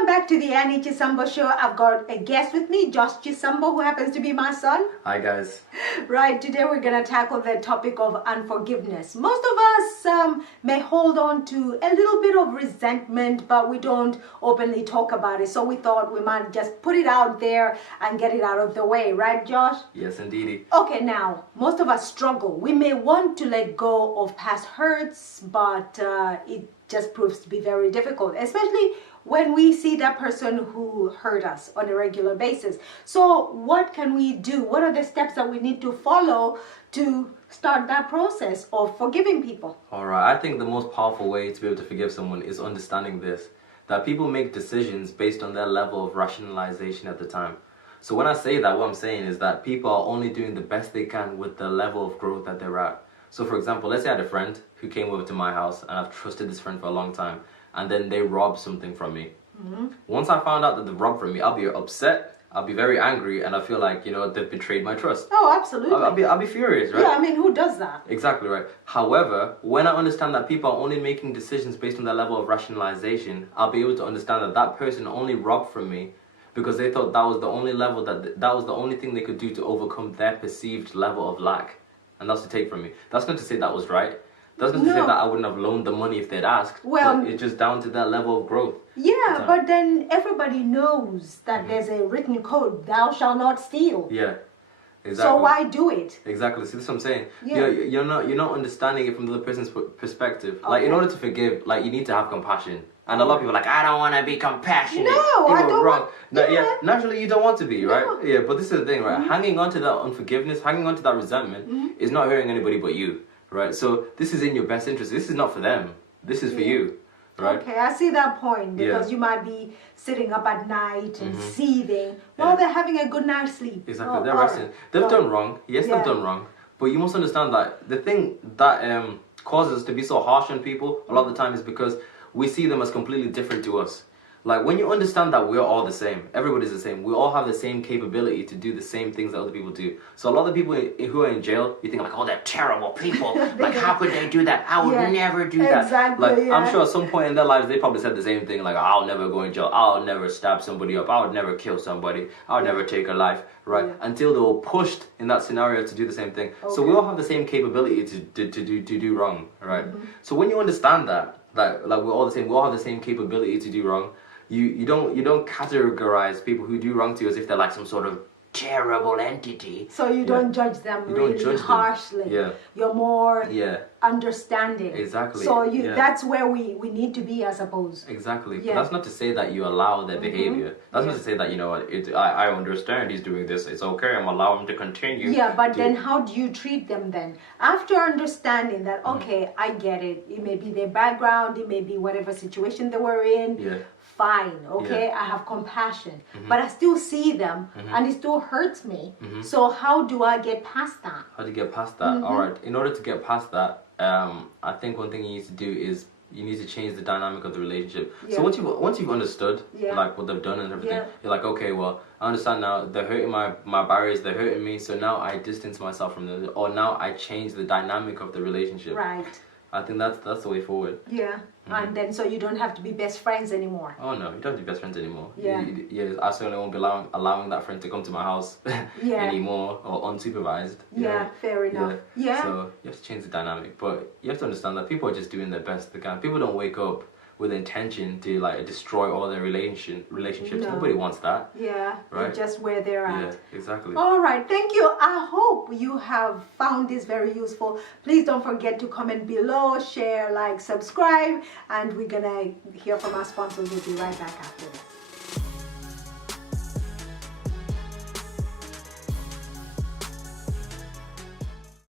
Welcome back to the Chisambo Show. I've got a guest with me, Josh Chisambo, who happens to be my son. Hi guys. Right, today we're going to tackle the topic of unforgiveness. Most of us may hold on to a little bit of resentment, but we don't openly talk about it. So we thought we might just put it out there and get it out of the way. Right, Josh? Yes, indeedy. Okay, now, most of us struggle. We may want to let go of past hurts, but it just proves to be very difficult, especially when we see that person who hurt us on a regular basis. So what can we do? What are the steps that we need to follow to start that process of forgiving people? All right, I think the most powerful way to be able to forgive someone is understanding this, that people make decisions based on their level of rationalization at the time. So when I say that, what I'm saying is that people are only doing the best they can with the level of growth that they're at. So for example, let's say I had a friend who came over to my house and I've trusted this friend for a long time, and then they robbed something from me. Once I found out that they robbed from me, I'll be upset, I'll be very angry, and I feel like, you know, they've betrayed my trust. Oh, absolutely. I'll be furious, right? Yeah, I mean, who does that? Exactly right. However, when I understand that people are only making decisions based on their level of rationalization, I'll be able to understand that that person only robbed from me because they thought that was the only level that was the only thing they could do to overcome their perceived level of lack. And that's to take from me. That's not to say that was right. That's not to say that I wouldn't have loaned the money if they'd asked. Well, but it's just down to that level of growth. Yeah, but then everybody knows that there's a written code, thou shalt not steal. Yeah, exactly. So why do it? Exactly. See, that's what I'm saying. Yeah. You're not understanding it from the other person's perspective. Okay. Like, in order to forgive, like, you need to have compassion. And a lot of people are like, I don't want to be compassionate. No, I don't wrong. want... No, yeah, naturally you don't want to be, right? Yeah, but this is the thing, right? Hanging on to that unforgiveness, hanging on to that resentment is not hurting anybody but you, right? So this is in your best interest. This is not for them. This is for you, right? Okay, I see that point, because you might be sitting up at night and seething while they're having a good night's sleep. Exactly, they're resting. They've done wrong. Yes, they've done wrong. But you must understand that the thing that causes us to be so harsh on people a lot of the time is because we see them as completely different to us. Like, when you understand that we're all the same, everybody's the same, we all have the same capability to do the same things that other people do. So a lot of the people who are in jail, you think like, oh, they're terrible people. Like, how could they do that? I would never do that. Exactly, like, I'm sure at some point in their lives, they probably said the same thing, like, I'll never go in jail, I'll never stab somebody up, I would never kill somebody, I would never take a life, right? Until they were pushed in that scenario to do the same thing. So we all have the same capability to do wrong, right? So when you understand that, like we're all the same, we all have the same capability to do wrong. You don't categorize people who do wrong to you as if they're like some sort of terrible entity. So you don't judge them really harshly. Yeah. You're more understanding. Exactly. So that's where we need to be, I suppose. Exactly. But that's not to say that you allow their behavior. That's not to say that, you know, I understand he's doing this, it's okay, I'm allowing him to continue. Yeah, but then how do you treat them then? After understanding that, okay, I get it. It may be their background, it may be whatever situation they were in. Yeah. Fine, okay, I have compassion, but I still see them and it still hurts me. So how do I get past that? How do you get past that? All right, in order to get past that, I think one thing you need to do is you need to change the dynamic of the relationship. So once you've understood like what they've done and everything, you're like, okay, well, I understand now, they're hurting my barriers, they're hurting me, so now I distance myself from them, or now I change the dynamic of the relationship. Right. I think that's the way forward. Yeah. And then so you don't have to be best friends anymore. Oh no, you don't have to be best friends anymore. Yeah. I certainly won't be allowing that friend to come to my house anymore or unsupervised. Yeah, fair enough. Yeah. So you have to change the dynamic, but you have to understand that people are just doing their best they can. People don't wake up with intention to like destroy all their relationships. No. Nobody wants that. Yeah, right? Just where they're at. Yeah, exactly. All right, thank you. I hope you have found this very useful. Please don't forget to comment below, share, like, subscribe, and we're gonna hear from our sponsors. We'll be right back after this.